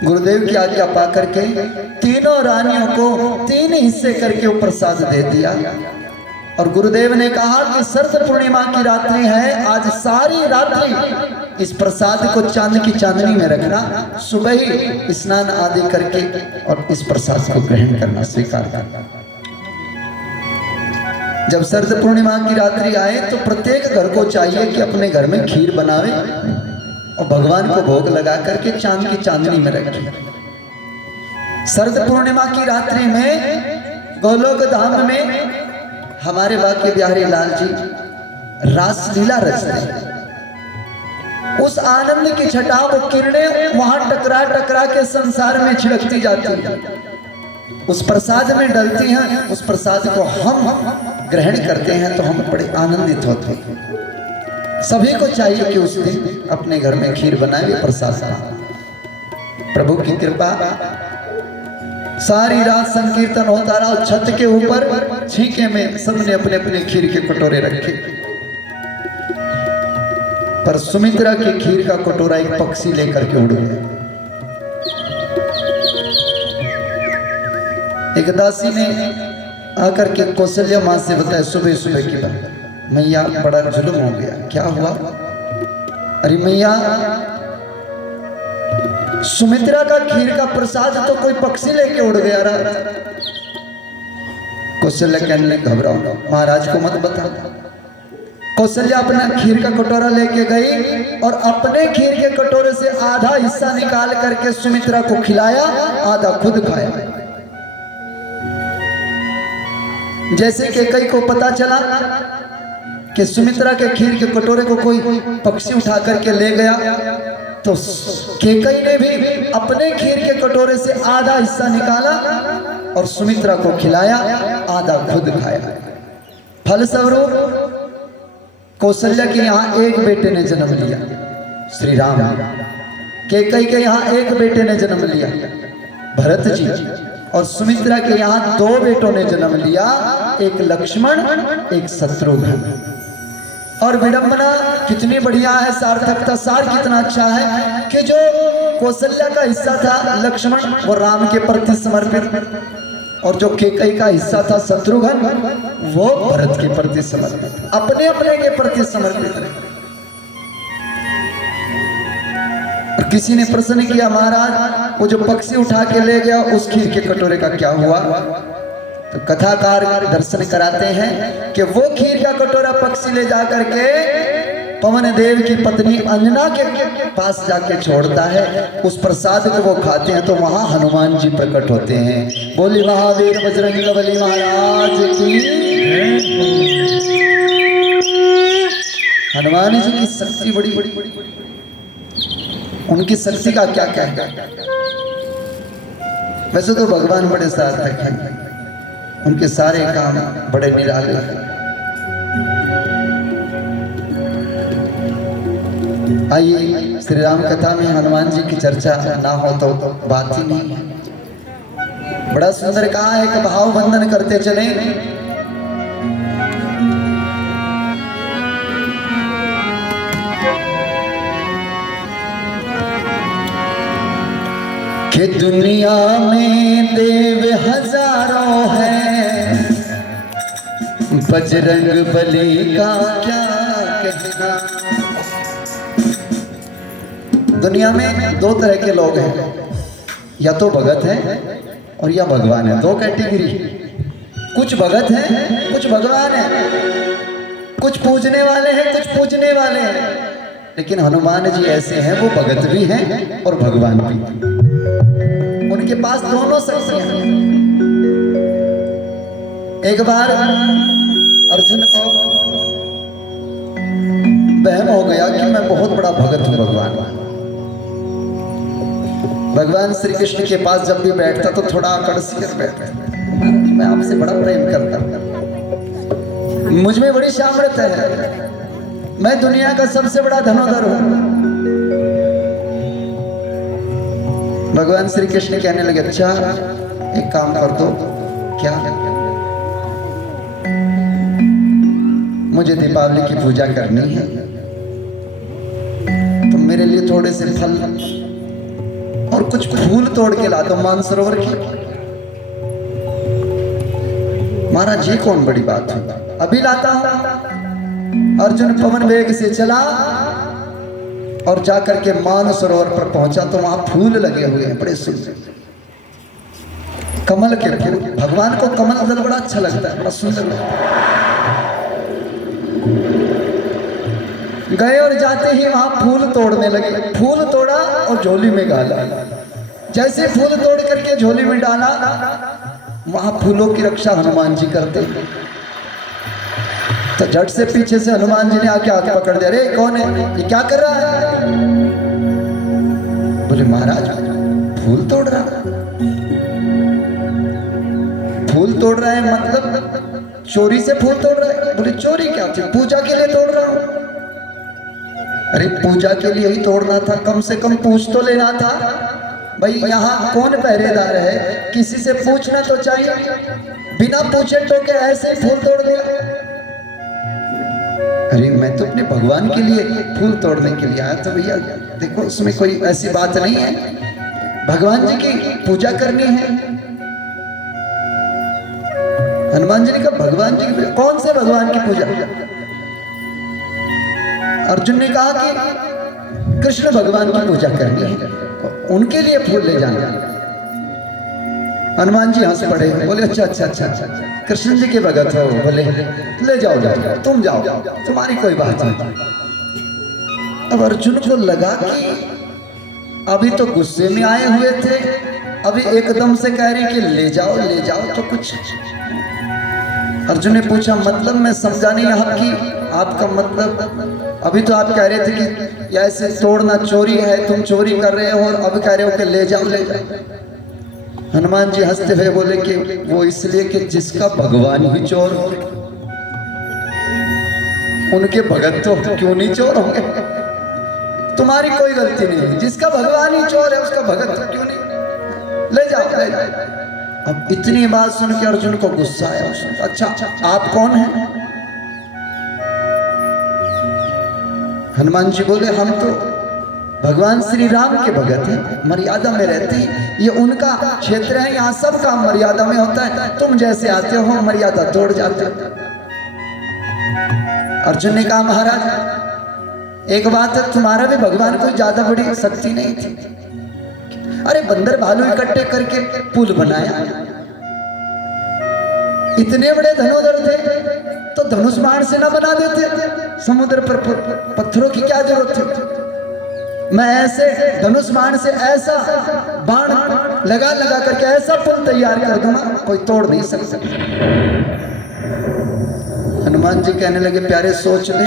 गुरुदेव की आज्ञा पा करके तीनों रानियों को 3 हिस्से करके वो प्रसाद दे दिया। और गुरुदेव ने कहा कि शरद पूर्णिमा की रात्रि है, आज सारी रात्रि इस प्रसाद को चांद की चांदनी में रखना, सुबह ही स्नान आदि करके और इस प्रसाद को ग्रहण करना, स्वीकार करना। जब शरद पूर्णिमा की रात्रि आए तो प्रत्येक घर को चाहिए कि अपने घर में खीर बनावे और भगवान को भोग लगा करके चांद की चांदनी में रखे। शरद पूर्णिमा की रात्रि में गोलोक धाम में हमारे बाके बिहारी लाल जी रासलीला रचते। उस आनंद की छटा वो किरणें वहां टकरा टकरा के संसार में छिड़कती जाती हैं, उस प्रसाद में डलती हैं। उस प्रसाद को हम ग्रहण करते हैं तो हम बड़े आनंदित होते हैं। सभी को चाहिए कि उस दिन अपने घर में खीर बनाए, प्रसाद खाएं। प्रभु की कृपा, सारी रात संकीर्तन होता रहा। छत के ऊपर छीके में सबने अपने अपने खीर के कटोरे रखे, पर सुमित्रा के खीर का कटोरा एक पक्षी लेकर के उड़ गया। एक दासी ने आकर के कौशल्या मां से बताया सुबह सुबह की बात, मैया बड़ा जुल्म हो गया। क्या हुआ? अरे मैया, सुमित्रा का खीर का प्रसाद तो कोई पक्षी लेके उड़ गया रहा। कौशल्या कहने लगी घबराओ, महाराज को मत बता। कौशल्या अपना खीर का कटोरा लेके गई और अपने खीर के कटोरे से आधा हिस्सा निकाल करके सुमित्रा को खिलाया, आधा खुद खाया। जैसे कि कई को पता चला कि सुमित्रा के खीर के कटोरे को कोई पक्षी उठा करके ले गया, तो केकई ने भी अपने खीर के कटोरे से आधा हिस्सा निकाला और सुमित्रा को खिलाया, आधा खुद खाया। फलस्वरूप कौशल्या के यहाँ एक बेटे ने जन्म लिया, श्री राम। केकई के यहाँ एक बेटे ने जन्म लिया, भरत जी। और सुमित्रा के यहाँ 2 बेटों ने जन्म लिया, एक लक्ष्मण, एक शत्रुघ्न। और विडंबना कितनी बढ़िया है, सार्थकता, सार कितना अच्छा है कि जो कौशल्या का हिस्सा था लक्ष्मण, वो राम के प्रति समर्पित, और जो केकई का हिस्सा था शत्रुघ्न, वो भरत के प्रति समर्पित, अपने अपने के प्रति समर्पित रहे। और किसी ने प्रश्न किया, महाराज वो जो पक्षी उठा के ले गया उस खीर के कटोरे का क्या हुआ? तो कथाकार दर्शन कराते हैं कि वो खीर का कटोरा पक्षी ले जाकर के पवन देव की पत्नी अंजना के पास जाके छोड़ता है। उस प्रसाद को वो खाते हैं तो वहां हनुमान जी प्रकट होते हैं। बोली महावीर बजरंग बली महाराज की। हनुमान जी की शक्ति बड़ी बड़ी, उनकी शक्ति का क्या कहना। वैसे तो भगवान बड़े सार्थक हैं, उनके सारे काम बड़े निराले हैं। आइए, श्री राम कथा में हनुमान जी की चर्चा ना हो तो बात ही नहीं है। बड़ा सुंदर कहा है कि भाव बंधन करते चले। कि दुनिया में देव हजारों हैं, बजरंग बली का क्या कहना। दुनिया में 2 तरह के लोग हैं, या तो भगत हैं और या भगवान है। 2 कैटेगरी, कुछ भगत हैं, कुछ भगवान हैं, कुछ पूजने वाले हैं, कुछ पूजने वाले हैं। लेकिन हनुमान जी ऐसे हैं, वो भगत भी हैं और भगवान भी। उनके पास दोनों शक्तियां हैं। एक बार अर्जुन को वहम हो गया कि मैं बहुत बड़ा भगत हूं भगवान। भगवान श्री कृष्ण के पास जब भी बैठता तो थोड़ा आकर्ष कर बैठता, मैं आपसे बड़ा प्रेम करता हूं, मुझ में बड़ी सामर्थ्य है, मैं दुनिया का सबसे बड़ा धनोधर हूं। भगवान श्री कृष्ण कहने लगे, अच्छा एक काम कर दो। क्या? मुझे दीपावली की पूजा करनी है, तो मेरे लिए थोड़े से फल और कुछ फूल तोड़ के ला दो मानसरोवर की। महाराज ये कौन बड़ी बात है, अभी लाता हूं। अर्जुन पवन वेग से चला और जाकर के मानसरोवर पर पहुंचा तो वहां फूल लगे हुए हैं बड़े सुंदर, कमल के फूल। भगवान को कमल दल बड़ा अच्छा लगता है, बड़ा सुंदर लगता है। गए और जाते ही वहां फूल तोड़ने लगे। फूल तोड़ा और झोली में डाला। जैसे फूल तोड़ करके झोली में डाला, वहां फूलों की रक्षा हनुमान जी करते। तो झट से पीछे से हनुमान जी ने आके हाथ पकड़ दिया। अरे कौन है, ये क्या कर रहा है? बोले महाराज फूल तोड़ रहा। फूल तोड़ रहा है मतलब चोरी से फूल तोड़ रहा है? बोले चोरी क्या थी, पूजा के लिए तोड़ रहा हूं। अरे पूजा के लिए ही तोड़ना था, कम से कम पूछ तो लेना था। भाई यहाँ कौन पहरेदार है, किसी से पूछना तो चाहिए। बिना पूछे तो क्या ऐसे फूल तोड़ दिया? अरे मैं तो अपने भगवान के लिए फूल तोड़ने के लिए आया। तो भैया देखो उसमें कोई ऐसी बात नहीं है, भगवान जी की पूजा करनी है। हनुमान जी ने कहा भगवान जी की, कौन से भगवान की पूजा? अर्जुन ने कहा कि कृष्ण भगवान की पूजा करनी है, उनके लिए फूल ले जाना। हनुमान जी हंस पड़े, बोले अच्छा अच्छा अच्छा अच्छा, कृष्ण जी के भगत हो, बोले ले जाओ जाओ, तुम जाओ, तुम्हारी कोई बात नहीं। अब अर्जुन को लगा कि अभी तो गुस्से में आए हुए थे, अभी एकदम से कह रहे कि ले जाओ तो कुछ। अर्जुन ने पूछा मतलब मैं समझा नहीं आपका मतलब। अभी तो आप कह रहे थे कि ऐसे तोड़ना चोरी है, तुम चोरी कर रहे हो, और अब कह रहे हो कि ले जाओ। हनुमान जी हंसते हुए बोले कि वो इसलिए कि जिसका भगवान ही चोर हो, उनके भगत तो क्यों नहीं चोर होंगे। तुम्हारी कोई गलती नहीं है, जिसका भगवान ही चोर है उसका भगत तो क्यों नहीं, ले जाओ। अब इतनी बात सुन के अर्जुन को गुस्सा आया। अच्छा आप कौन हैं? हनुमान जी बोले हम तो भगवान श्री राम के भगत हैं, मर्यादा में रहते हैं, ये उनका क्षेत्र है, यहाँ सब काम मर्यादा में होता है। तुम जैसे आते हो मर्यादा तोड़ जाते हो। अर्जुन ने कहा महाराज एक बात है, तुम्हारा भी भगवान कोई ज्यादा बड़ी शक्ति नहीं थी। अरे बंदर भालू इकट्ठे करके पुल बनाया, इतने बड़े धनुधर थे तो धनुष बाण से ना बना देते? समुद्र पर पत्थरों की क्या जरूरत थी? मैं ऐसे धनुष बाण से ऐसा बाण लगा करके ऐसा पुल तैयार कर दूंगा, कोई तोड़ नहीं सकता। हनुमान जी कहने लगे प्यारे सोच ले,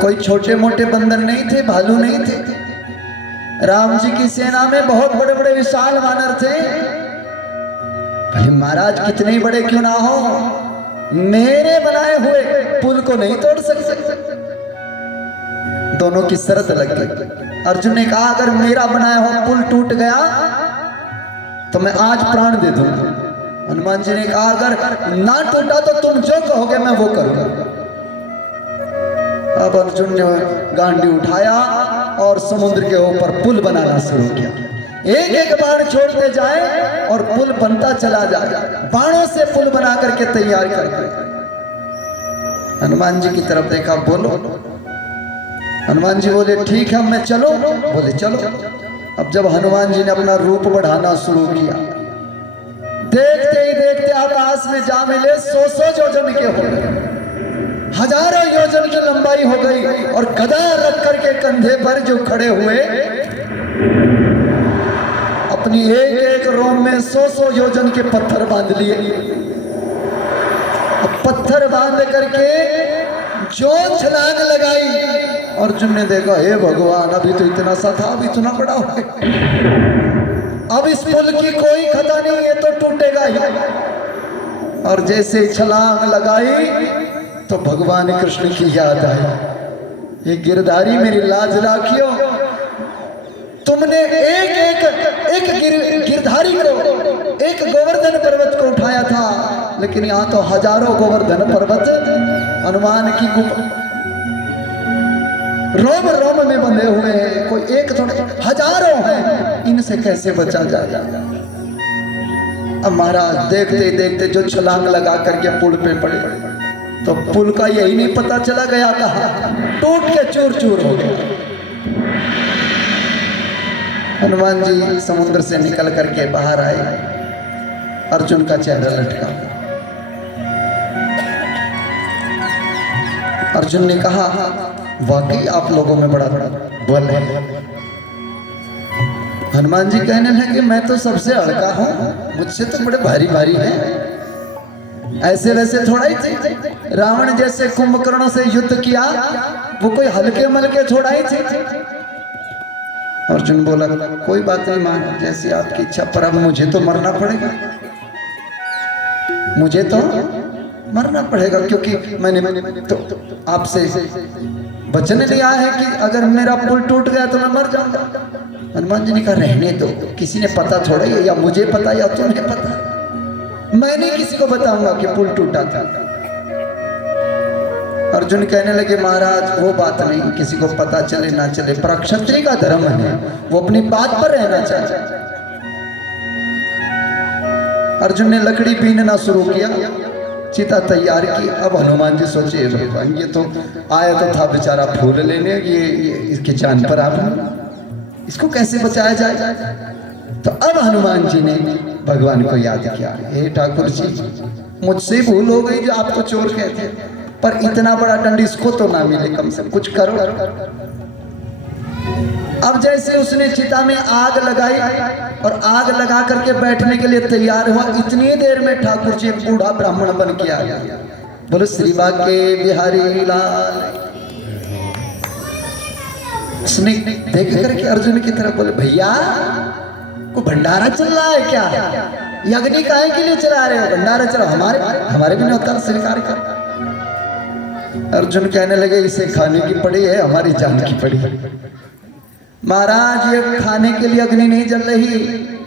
कोई छोटे मोटे बंदर नहीं थे, भालू नहीं थे। राम जी की सेना में बहुत बड़े बड़े विशाल वानर थे। भले महाराज कितने ही बड़े क्यों ना हो, मेरे बनाए हुए पुल को नहीं तोड़ सकते। दोनों की शर्त लग गई। अर्जुन ने कहा अगर मेरा बनाया हुआ पुल टूट गया तो मैं आज प्राण दे दूंगा। हनुमान जी ने कहा अगर ना टूटा तो तुम जो कहोगे मैं वो करूंगा। अब अर्जुन ने गांडी उठाया और समुद्र के ऊपर पुल बनाना शुरू किया। एक एक बाण छोड़ते जाए और पुल बनता चला जाए, बाणों से पुल बना करके तैयार कर दिया। हनुमान जी की तरफ देखा, बोलो। हनुमान जी बोले ठीक है मैं चलो। बोले चलो। अब जब हनुमान जी ने अपना रूप बढ़ाना शुरू किया, देखते ही देखते आकाश में जा मिले 100 योजन के हो गए, हजारों योजन की लंबाई हो गई। और गदा रख करके कंधे पर जो खड़े हुए, अपनी एक एक रोम में 100 योजन के पत्थर बांध लिए। अब पत्थर बांध करके जो छलांग लगाई, अर्जुन ने देखा हे भगवान अभी तो इतना सा था, अभी इतना बड़ा हो गया, अब इस पुल की कोई खता नहीं, ये तो टूटेगा ही। और जैसे छलांग लगाई तो भगवान कृष्ण की याद आई, ये गिरधारी मेरी लाज राखियो, तुमने एक गिरधारी को, एक गोवर्धन पर्वत को उठाया था, लेकिन यहाँ तो हजारों गोवर्धन पर्वत हनुमान की गुफा। रोम रोम में बंधे हुए हैं, कोई एक थोड़े हजारों हैं, इनसे कैसे बचा जाए। अब महाराज देखते देखते जो छलांग लगा करके पुल पे पड़े, तो पुल का यही नहीं पता चला गया कहाँ, टूट के चूर चूर हो गया। हनुमान जी समुद्र से निकल करके बाहर आए, अर्जुन का चेहरा लटका। अर्जुन ने कहा वाकई आप लोगों में बड़ा बल है। हनुमान जी कहने लगे मैं तो सबसे हल्का हूं, मुझसे तो बड़े भारी भारी हैं। ऐसे वैसे थोड़ा ही थे, रावण जैसे कुंभकर्णों से युद्ध किया, वो कोई हल्के मलके थोड़ा ही थे। अर्जुन बोला कोई बात नहीं मान, जैसी आपकी इच्छा, पर अब मुझे तो मरना पड़ेगा, मुझे तो मरना पड़ेगा, क्योंकि मैंने तो आपसे वचन लिया है कि अगर मेरा पुल टूट गया तो मैं मर जाऊंगा। हनुमान जी ने कहा रहने दो, किसी ने पता थोड़ा ही, या मुझे पता या तुम्हें पता, मैं नहीं किसी को बताऊंगा कि पुल टूटा था। अर्जुन कहने लगे महाराज वो बात नहीं, किसी को पता चले ना चले, पर क्षत्रिय का धर्म है, वो अपनी बात पर रहना चाहिए। अर्जुन ने लकड़ी बीनना शुरू किया, चिता तैयार की। अब हनुमान जी सोचे भगवान ये तो आया तो था बेचारा फूल लेने, ये इसकी जान पर आप, इसको कैसे बचाया जाए। तो अब हनुमान जी ने भगवान को याद किया, हे ठाकुर जी मुझसे भूल हो गई जो आपको चोर कहते, पर इतना बड़ा दंड इसको तो ना मिले, कम से कम कुछ करो। अब जैसे उसने चिता में आग लगाई और आग लगा करके बैठने के लिए तैयार हुआ, इतनी देर में ठाकुर जी एक बूढ़ा ब्राह्मण बन के आ गया। बोलो श्री बाके बिहारी लाल। उसने देख करके अर्जुन की तरफ बोले भैया को भंडारा चल रहा है क्या, यज्ञ काहे के लिए चला रहे हो, भंडारा चलो, हमारे भी न्योता स्वीकार कर। अर्जुन कहने लगे इसे खाने की पड़ी है, हमारी जान की पड़ी है। महाराज ये खाने के लिए अग्नि नहीं जल रही,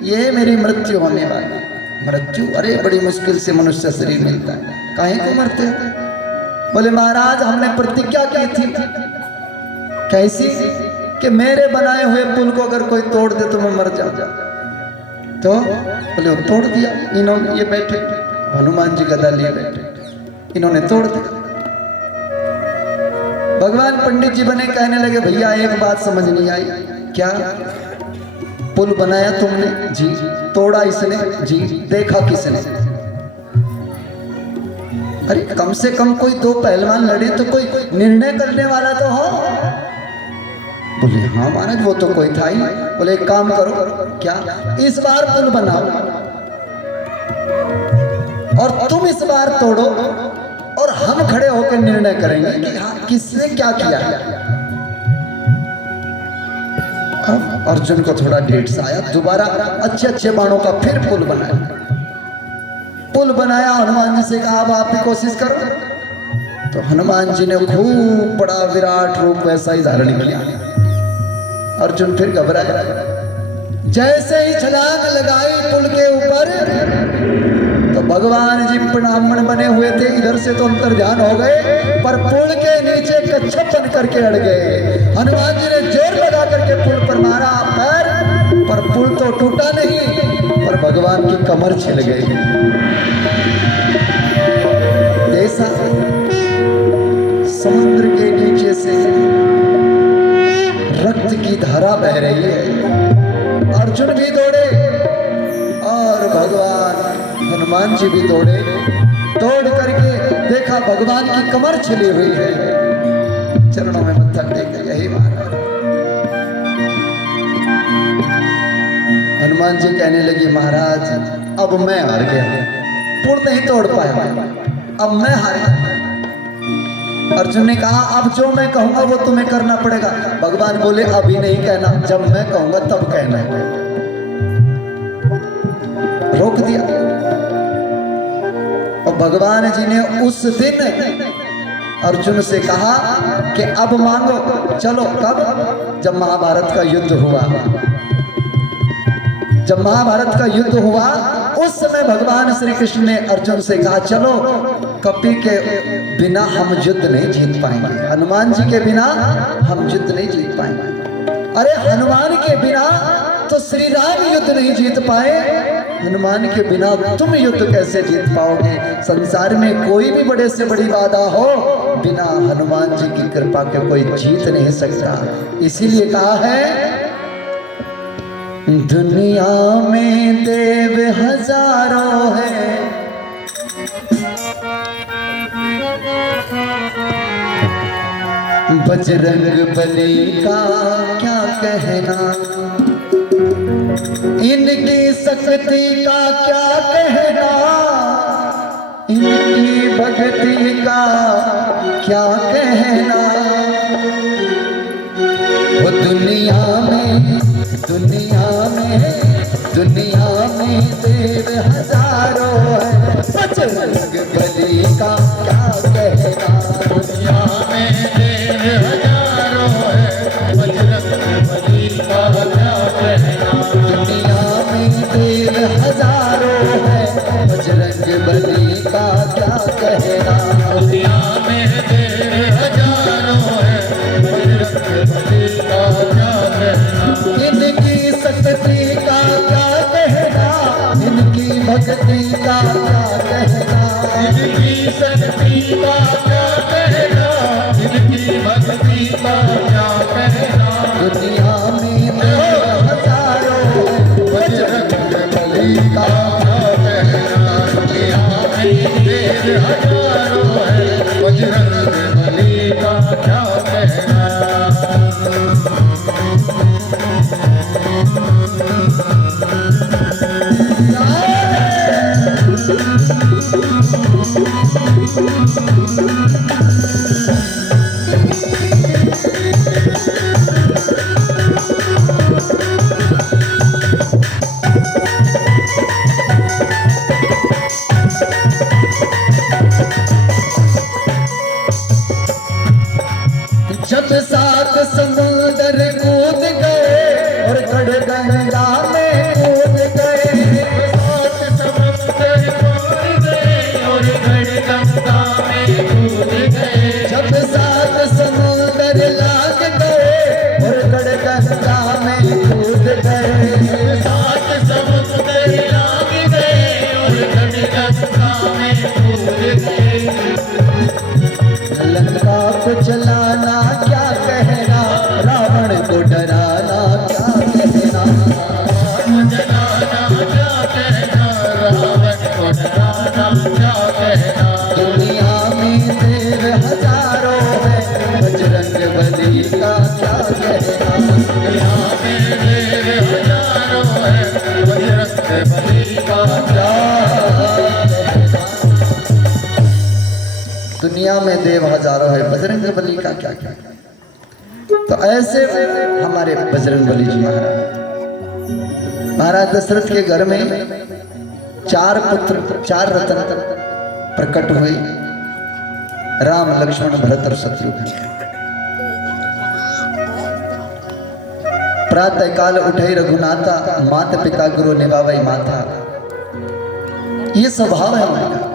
ये मेरी मृत्यु होने वाली। मृत्यु, अरे बड़ी मुश्किल से मनुष्य शरीर मिलता है, काहे को मरते हो। बोले महाराज हमने प्रतिज्ञा की थी, कैसी, कि मेरे बनाए हुए पुल को अगर कोई तोड़ दे तो मैं मर जाऊंगा। तो बोले तोड़ दिया इन्होंने, ये बैठे हनुमान जी गदा लिए बैठे, इन्होंने तोड़ दिया। भगवान पंडित जी बने, कहने लगे भैया एक बात समझ नहीं आई, क्या पुल बनाया तुमने जी, तोड़ा इसने जी, देखा किसने। अरे कम से कम कोई दो पहलवान लड़े तो कोई निर्णय करने वाला तो हो। बोले हाँ महाराज वो तो कोई था ही। बोले एक काम करो, क्या, इस बार पुल बनाओ और तुम इस बार तोड़ो और हम खड़े होकर निर्णय करेंगे कि हाँ किसने क्या किया। अब अर्जुन को थोड़ा ढेट सा आया, दोबारा अच्छे अच्छे बाणों का फिर पुल बनाया। पुल बनाया, हनुमान जी से कहा अब आप भी कोशिश करो। तो हनुमान जी ने खूब बड़ा विराट रूप वैसा ही धारण किया। अर्जुन फिर घबरा गया, जैसे ही छलांग लगाई पुल के ऊपर, तो भगवान जी ब्राह्मण बने हुए थे, इधर से तो अंतर्ध्यान हो गए, पर पुल के नीचे कच्छप बन करके अड़ गए। हनुमान जी ने जोर लगा करके पुल पर मारा पैर, पर पुल तो टूटा नहीं, पर भगवान की कमर छिल गई। ऐसा समुद्र के नीचे से रक्त की धारा बह रही है। अर्जुन भी दौड़े और भगवान हनुमान जी भी दौड़े। दौड़ करके देखा भगवान की कमर छिली हुई है, चरणों में मत्था टेक यही महाराज। हनुमान जी कहने लगी महाराज अब मैं हार गया, पुल नहीं तोड़ पाया, अब मैं हार गया। अर्जुन ने कहा अब जो मैं कहूंगा वो तुम्हें करना पड़ेगा। भगवान बोले अभी नहीं कहना, जब मैं कहूंगा तब कहना है। रोक दिया। और भगवान जी ने उस दिन अर्जुन से कहा कि अब मांगो। चलो कब? जब महाभारत का युद्ध हुआ। जब महाभारत का युद्ध हुआ उस समय भगवान श्री कृष्ण ने अर्जुन से कहा चलो कपि के बिना हम युद्ध नहीं जीत पाएंगे, हनुमान जी के बिना हम युद्ध नहीं जीत पाएंगे। अरे हनुमान के बिना तो श्री राम युद्ध नहीं जीत पाए, हनुमान के बिना तुम युद्ध कैसे जीत पाओगे। संसार में कोई भी बड़े से बड़ी बाधा हो, बिना हनुमान जी की कृपा के कोई जीत नहीं सकता। इसीलिए कहा है, दुनिया में देव हजारों हैं, बजरंग बली का क्या कहना, इनकी शक्ति का क्या कहना, इनकी भक्ति का क्या कहना। वो दुनिया में देव हजारों है, बजरंग बली का क्या कहना। दुनिया में देव हजारों है, बजरंग बली का क्या कहना। दुनिया में देव हजारों है, बजरंग बली का क्या कहना। दुनिया में देव हजारों है, बजरंग बली का क्या कहना। इनकी शक्ति का क्या कहना, इनकी भक्ति का क्या कहना। इनकी शक्ति का क्या कहना, इनकी भक्ति का क्या कहना। दुनिया में देव हजारों है, बजरंग बली का क्या कहना। दुनिया में देव हजारों है, बजरंग बली का क्या कहना। जब सात समुंदर कूद गए और गंगा में कूद गए। सात समुंदर पार गए और गंगा में कूद गए। जब सात समुंदर लाग गए और गंगा में कूद गए। सात समुंदर लाग गए और गंगा में कूद गए। लंका को जलाना क्या कहना, रावण को डराना क्या कहना। जलाना क्या कहना, रावण को डराना क्या कहना। दुनिया में देव हजारों है, बजरंग बली का क्या कहना। दुनिया में देव हजारों है, बजरंग बली का क्या दुनिया में देव हजारों है, बजरंग बली का क्या क्या। तो ऐसे हमारे बजरंग बली जी महाराज दशरथ के घर में 4 पुत्र 4 रत्न प्रकट हुए, राम लक्ष्मण भरत और शत्रुघ्न। प्रातः काल उठे रघुनाथा, माता पिता गुरु निभावई माथा। ये स्वभाव है हमारा।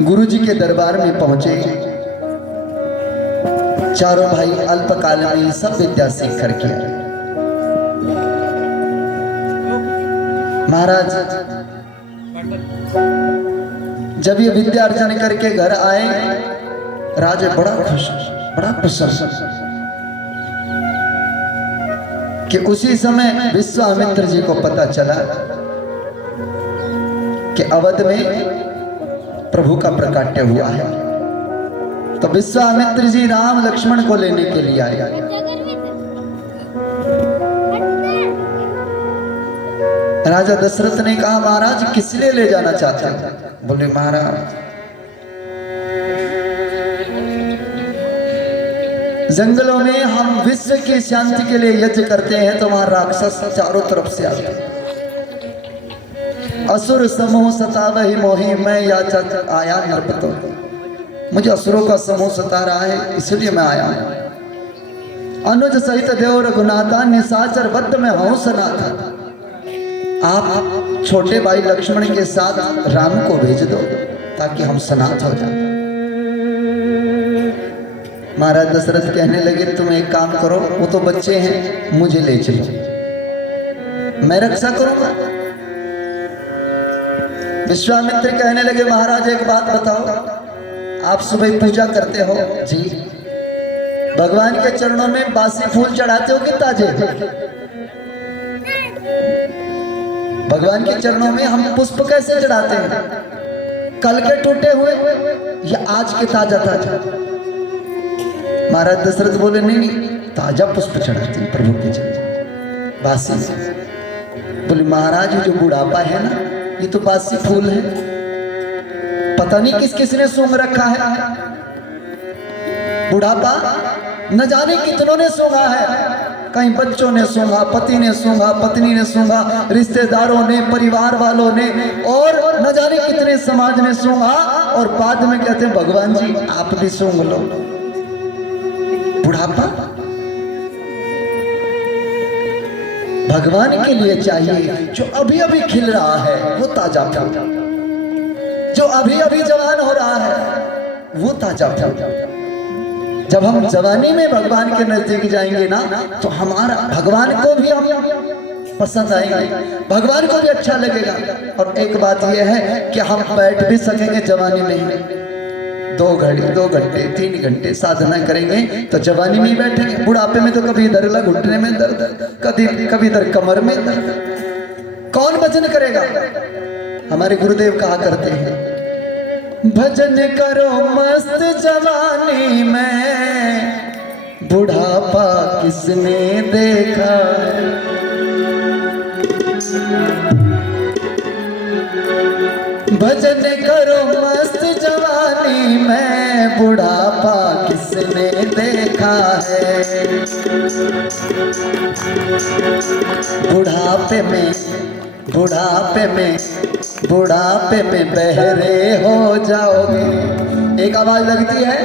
गुरु जी के दरबार में पहुंचे, चारों भाई अल्पकाल में सब विद्या सीख करके आए। महाराज जब ये विद्या अर्जन करके घर आए, राजा बड़ा खुश, बड़ा प्रसन्न कि उसी समय विश्वामित्र जी को पता चला कि अवध में प्रभु का प्रकाट्य हुआ है। तो विश्वामित्र जी राम लक्ष्मण को लेने के लिए आए। राजा दशरथ ने कहा, महाराज किस लिए ले जाना चाहते हैं? बोले महाराज जंगलों में हम विश्व की शांति के लिए यज्ञ करते हैं, तो वहां राक्षस चारों तरफ से आते हैं। असुर समूह सतावहि मोहि, मैं याचक आया नरपतो। मुझे असुरों का समूह सता रहा है, इसलिए मैं आया हूं। अनुज सहित देव रघुनाथा, निशाचर बद्ध में हूं सनाथा। आप छोटे भाई लक्ष्मण के साथ राम को भेज दो ताकि हम सनाथ हो जाए। महाराज दशरथ कहने लगे तुम एक काम करो, वो तो बच्चे हैं, मुझे ले चलो, मैं रक्षा करूंगा। विश्वामित्र कहने लगे महाराज एक बात बताओ, आप सुबह पूजा करते हो? जी। भगवान के चरणों में बासी फूल चढ़ाते हो कि ताजे? भगवान के चरणों में हम पुष्प कैसे चढ़ाते हैं? कल के टूटे हुए या आज के ताजा ताजा? महाराज दशरथ बोले नहीं, ताजा पुष्प चढ़ाते हैं प्रभु के चरण, बासी। बोले महाराज ये जो बुढ़ापा है ना, ये तो बासी फूल है, पता नहीं किस किस ने सूंघ रखा है। बुढ़ापा न जाने कितनों ने सूंघा है, कहीं बच्चों ने सूंघा, पति ने सूंघा, पत्नी ने सूंघा, रिश्तेदारों ने, परिवार वालों ने, और न जाने कितने समाज ने सूंघा, और बाद में कहते हैं भगवान जी आप भी सूंघ लो। बुढ़ापा भगवान के लिए चाहिए जो अभी अभी खिल रहा है वो ताजा फल, जो अभी अभी जवान हो रहा है वो ताजा फल। जब हम जवानी में भगवान के नजदीक जाएंगे ना, तो हमारा भगवान को भी हम पसंद आएंगे, भगवान को भी अच्छा लगेगा। और एक बात यह है कि हम बैठ भी सकेंगे जवानी में, 2 घड़ी 2 घंटे 3 घंटे साधना करेंगे तो जवानी में ही बैठेंगे। बुढ़ापे में तो कभी इधर लग घुटने में दर्द, कभी इधर कमर में दर्द, कौन भजन करेगा? हमारे गुरुदेव कहा करते हैं भजन करो मस्त जवानी में, बुढ़ापा किसने देखा है। भजन करो मस्त जवानी में, बुढ़ापा किसने देखा है। बुढ़ापे में बहरे हो जाओगे। एक आवाज लगती है,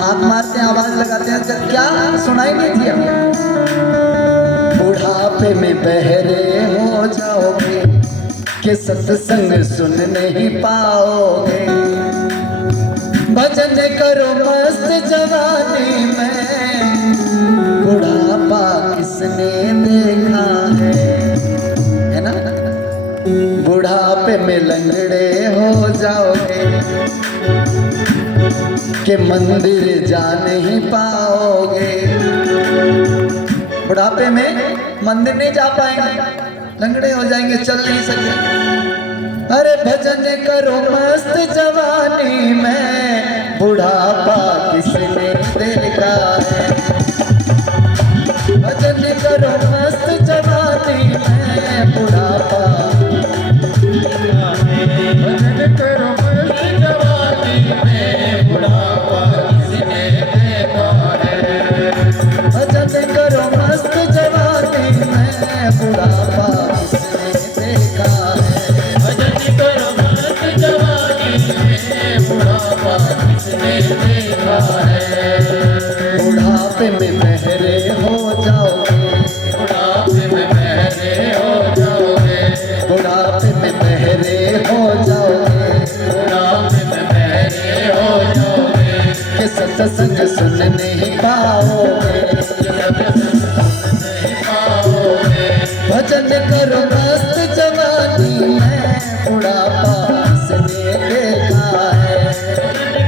हाथ मारते हैं, आवाज लगाते हैं, जब क्या सुनाई नहीं थी हमें। बुढ़ापे में बहरे हो जाओगे कि सत्संग सुन नहीं पाओगे। भजन करो मस्त जवानी में, बुढ़ापा किसने देखा है ना। बुढ़ापे में लंगड़े हो जाओगे कि मंदिर जा नहीं पाओगे। बुढ़ापे में मंदिर नहीं जा पाएंगे, लंगड़े हो जाएंगे, चल नहीं सकते। अरे भजन करो मस्त जवानी में, बुढ़ापा किसने देखा है। भजन करो मस्त जवानी में, बुढ़ापा भजन करो मस्त जवानी में, बुढ़ापा किसने देखा है। भजन करो मस्त जवानी में, बुढ़ापा किसने देखा है। भजन करो मस्त जवानी में, बुढ़ापा किसने देखा है। बुढ़ापे में बहरे हो जाओगे, बुढ़ापे में बहरे हो जाओगे। बुढ़ापे में बहरे हो जाओगे, बुढ़ापे में बहरे हो जाओगे कि सत्संग सुन नहीं पाओगे। नहीं पाओगे। भजन करो मस्त जवानी में, बुढ़ापा किसने देखा है।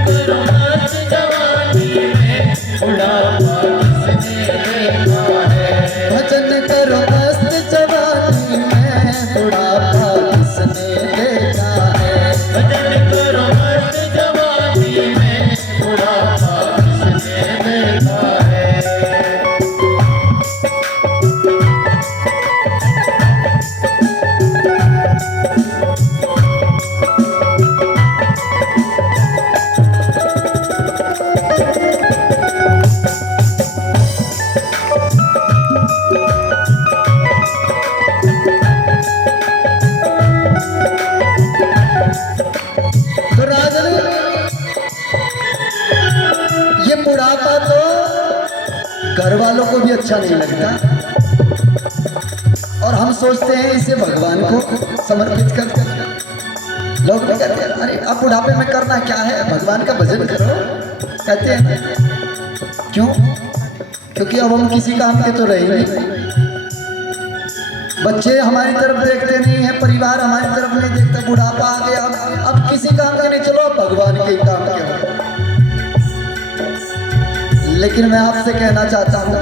करो मस्त जवानी में, बुढ़ापा किसने देखा है। भजन करो मस्त जवानी में, बुढ़ापा किसने देखा है। भजन करो मस्त जवानी में, बुढ़ापा किसने देखा है। तो राजन, ये बुढ़ापा तो घर वालों को भी अच्छा नहीं लगता, और हम सोचते हैं इसे भगवान को समर्पित कर। लोग कहते हैं अरे अब बुढ़ापे में करना क्या है, भगवान का भजन करो। कहते हैं क्यों? क्योंकि अब हम किसी काम के तो रहे नहीं। बच्चे हमारी तरफ देखते नहीं है, परिवार हमारी तरफ नहीं देखता, बुढ़ापा आ गया, अब किसी काम के नहीं, चलो अब भगवान के ही काम के हो। लेकिन मैं आपसे कहना चाहता हूँ,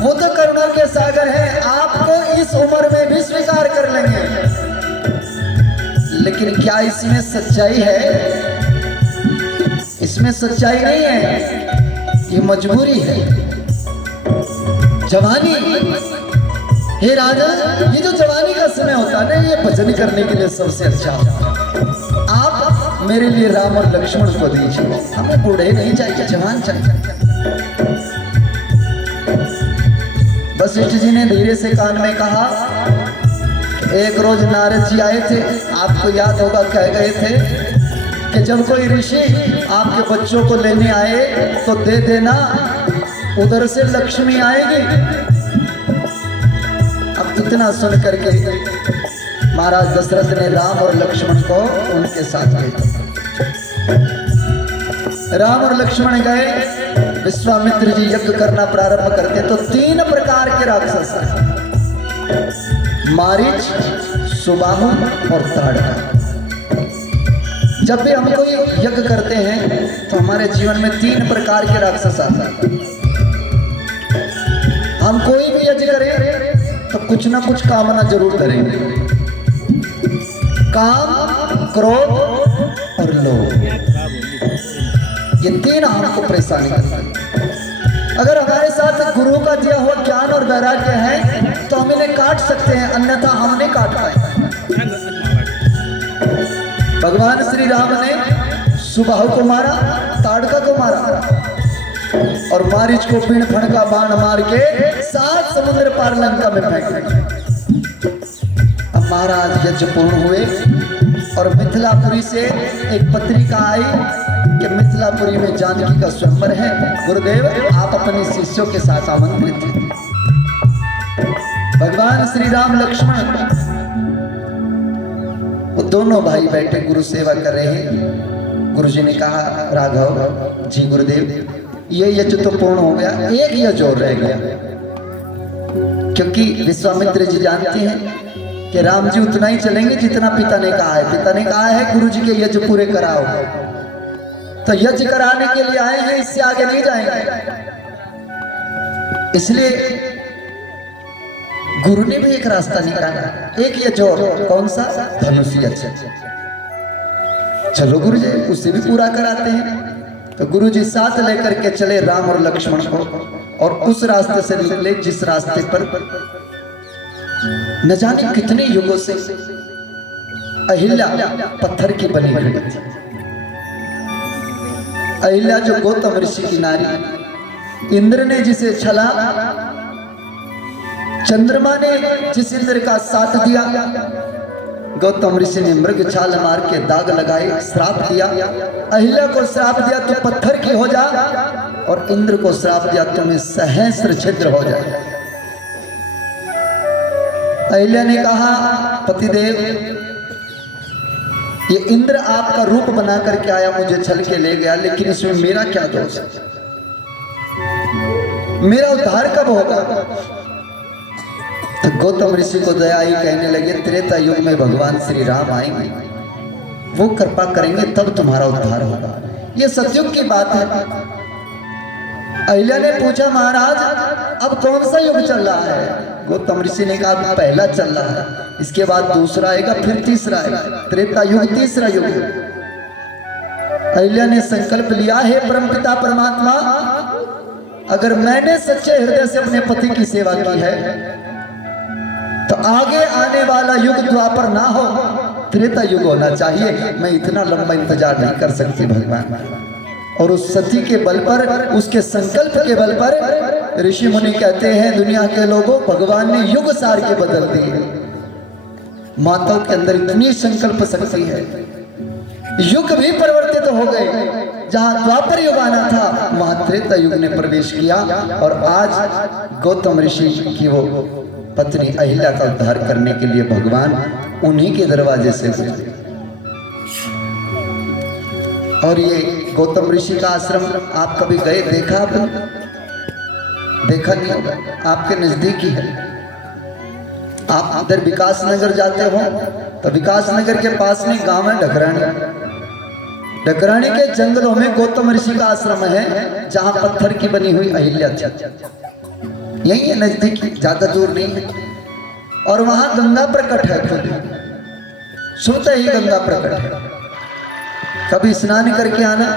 वो तो करुणा के सागर है, आपको इस उम्र में भी स्वीकार कर लेंगे। लेकिन क्या इसमें सच्चाई है? इसमें सच्चाई नहीं है, ये मजबूरी है। जवानी, हे राजा, ये जो जवानी का समय होता है ना, ये भजन करने के लिए सबसे अच्छा होता। आप मेरे लिए राम और लक्ष्मण को दीजिए, हमें बूढ़े नहीं चाहिए, जवान चाहिए। वशिष्ठ जी ने धीरे से कान में कहा, एक रोज नारद जी आए थे, आपको याद होगा, कह गए थे कि जब कोई ऋषि आपके बच्चों को लेने आए तो दे देना, उधर से लक्ष्मी आएगी। अब इतना सुन करके महाराज दशरथ ने राम और लक्ष्मण को उनके साथ भेजा। राम और लक्ष्मण गए, विश्वामित्र जी यज्ञ करना प्रारंभ करते तो 3 प्रकार के राक्षस, मारीच, सुबाहु और ताड़का। जब भी हम कोई यज्ञ करते हैं तो हमारे जीवन में 3 प्रकार के राक्षस आते हैं। हम कोई भी यज्ञ करें तो कुछ ना कुछ कामना जरूर करेंगे, काम, क्रोध और लोभ, ये 3 हमको परेशानी करते हैं। अगर हमारे साथ गुरु का दिया हुआ ज्ञान और वैराग्य है तो हम इन्हें काट सकते हैं, अन्यथा हम नहीं काट पाए। भगवान श्री राम ने सुबाहु को मारा, ताड़का को मारा और मारीच को पिंड फण का बाण मार के 7 समुद्र पार लंका में फेंक दिया। अब महाराज यज्ञ पूर्ण हुए और मिथिलापुरी से एक पत्रिका आई कि मिथिलापुरी में जानकी का स्वयंवर है, गुरुदेव आप अपने शिष्यों के साथ आमंत्रित हैं। भगवान श्री राम लक्ष्मण वो दोनों भाई बैठे गुरु सेवा कर रहे हैं। गुरु जी ने कहा, राघव जी गुरुदेव, ये यज्ञ तो पूर्ण हो गया, एक यज्ञ और रह गया। क्योंकि विश्वामित्र जी जानते हैं कि राम जी उतना ही चलेंगे जितना पिता ने कहा है। पिता ने कहा है गुरु जी के यज्ञ पूरे कराओ, तो यज्ञ कराने के लिए आए हैं, इससे आगे नहीं जाएंगे। इसलिए गुरु ने भी एक रास्ता निकाला, एक यज्ञ और, कौन सा? धनुष यज्ञ। चलो गुरु जी उसे भी पूरा कराते हैं। तो गुरु जी साथ लेकर के चले राम और लक्ष्मण को, और उस रास्ते से निकले जिस रास्ते पर न जाने कितने युगों से अहिल्या पत्थर की बनी हुई थी। अहिल्या जो गौतम ऋषि की नारी, इंद्र ने जिसे छला, चंद्रमा ने जिस इंद्र का साथ दिया, गौतम ऋषि ने मृग छाल मार के दाग लगाए, श्राप दिया। अहिल्या को श्राप दिया तो पत्थर की हो जा, और इंद्र को श्राप दिया तुम्हें सहस्र छिद्र हो जाए। अहिल्या ने कहा, पतिदेव ये इंद्र आपका रूप बना करके आया, मुझे छल के ले गया, लेकिन इसमें मेरा क्या दोष है? मेरा उद्धार कब होगा? तो गौतम ऋषि को दया आई, कहने लगे त्रेता युग में भगवान श्री राम आएंगे, वो कृपा करेंगे तब तुम्हारा उद्धार होगा। ये सतयुग की बात है। अहिल्या ने पूछा, महाराज अब कौन सा युग चल रहा है? गौतम ऋषि ने कहा पहला चल रहा है, इसके बाद दूसरा आएगा, फिर तीसरा आएगा, त्रेता युग तीसरा युग। अहिल्या ने संकल्प लिया, है परमपिता परमात्मा, अगर मैंने सच्चे हृदय से अपने पति की सेवा की है तो आगे आने वाला युग द्वापर ना हो, त्रेता युग होना चाहिए। मैं इतना लंबा इंतजार नहीं कर सकती भगवान। और उस सती के बल पर, उसके संकल्प के बल पर ऋषि मुनि कहते हैं, दुनिया के लोगों भगवान ने युग सार के बदल दिए। माताओं के अंदर इतनी संकल्प शक्ति है, युग भी परिवर्तित हो गए। जहां द्वापर युग आना था वहां त्रेता युग ने प्रवेश किया, और आज गौतम ऋषि की वो पत्नी अहिल्या का उद्धार करने के लिए भगवान उन्हीं के दरवाजे से गुजरे। और ये गौतम ऋषि का आश्रम आप कभी गए, देखा आपने? देखा नहीं होगा, आपके नजदीक ही है। आप इधर विकास नगर जाते हो तो विकास नगर के पास में गांव है ढकरानी। ढकरानी के जंगलों में गौतम ऋषि का आश्रम है, जहां पत्थर की बनी हुई अहिल्या थी। यही है नजदीक, ज्यादा दूर नहीं है। और वहां गंगा प्रकट है, खुद सुनते ही गंगा प्रकट है। कभी स्नान करके आना,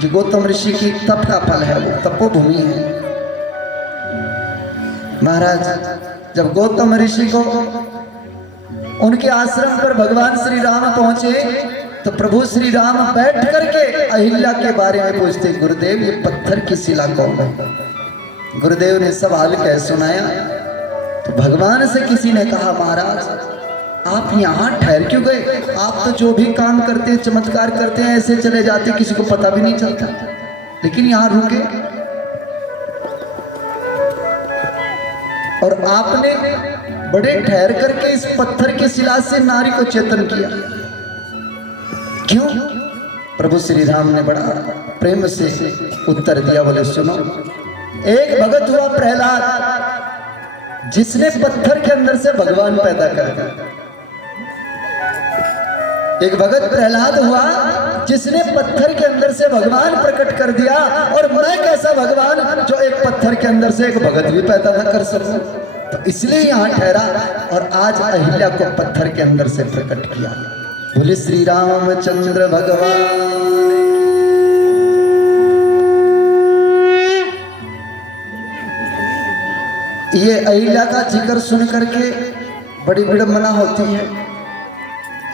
जो गौतम ऋषि की तप का फल है, वो तपोभूमि है। महाराज जब गौतम ऋषि को उनके आश्रम पर भगवान श्री राम पहुंचे तो प्रभु श्री राम बैठ करके अहिल्या के बारे में पूछते, गुरुदेव ये पत्थर की शिला कौन है? गुरुदेव ने सवाल कह सुनाया तो भगवान से किसी ने कहा, महाराज आप यहाँ ठहर क्यों गए? आप तो जो भी काम करते हैं, चमत्कार करते हैं, ऐसे चले जाते, किसी को पता भी नहीं चलता, लेकिन यहाँ रुके। और आपने बड़े ठहर करके इस पत्थर की शिला से नारी को चेतन किया, क्यों? प्रभु श्री राम ने बड़ा प्रेम से उत्तर दिया, बोले सुनो, एक भगत हुआ प्रहलाद, जिसने पत्थर के अंदर से भगवान पैदा कर दिया। एक भगत प्रहलाद हुआ जिसने पत्थर के अंदर से भगवान प्रकट कर दिया। और मैं कैसा भगवान जो एक पत्थर के अंदर से एक भगत भी पैदा न कर सकूं? तो इसलिए यहाँ ठहरा और आज अहिल्या को पत्थर के अंदर से प्रकट किया। बोले श्री रामचंद्र भगवान। ये अहिल्या का जिक्र सुन करके बड़ी विडंबना होती है।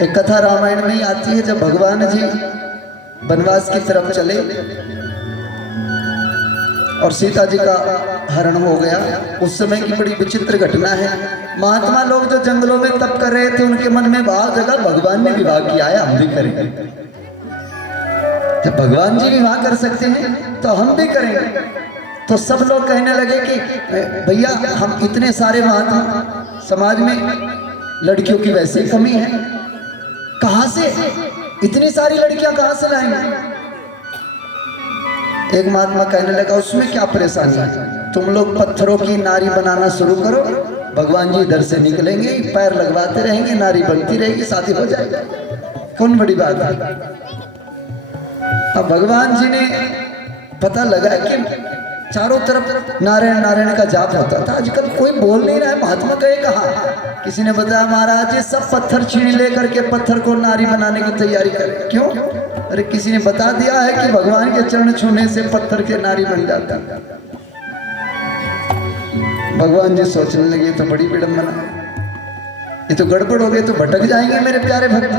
एक कथा रामायण में ही आती है, जब भगवान जी वनवास की तरफ चले और सीता जी का हरण हो गया, उस समय की बड़ी विचित्र घटना है। महात्मा लोग जो जंगलों में तप कर रहे थे, उनके मन में भाव जगा, भगवान ने विवाह किया है, हम भी करेंगे। जब भगवान जी विवाह कर सकते हैं तो हम भी करेंगे। तो सब लोग कहने लगे कि भैया हम इतने सारे महात्मा, समाज में लड़कियों की वैसे ही कमी है, कहां से इतनी सारी लड़कियां कहां से लाएंगे? एक महात्मा कहने लगा, उसमें क्या परेशानी है, तुम लोग पत्थरों की नारी बनाना शुरू करो, भगवान जी इधर से निकलेंगे, पैर लगवाते रहेंगे, नारी बनती रहेगी, शादी हो जाएगी, कौन बड़ी बात है। अब भगवान जी ने पता लगा कि चारों तरफ नारायण नारायण का जाप होता था, आजकल कोई बोल नहीं रहा है, महात्मा कहे कहा। किसी ने बताया, महाराज ये सब पत्थर छीन लेकर के पत्थर को नारी बनाने की तैयारी करें। क्यों? अरे किसी ने बता दिया है कि भगवान के चरण छूने से पत्थर के नारी बन जाता। भगवान जी सोचने लगे, तो बड़ी विडंबना, ये तो गड़बड़ हो गई, तो भटक जाएंगे मेरे प्यारे भक्त।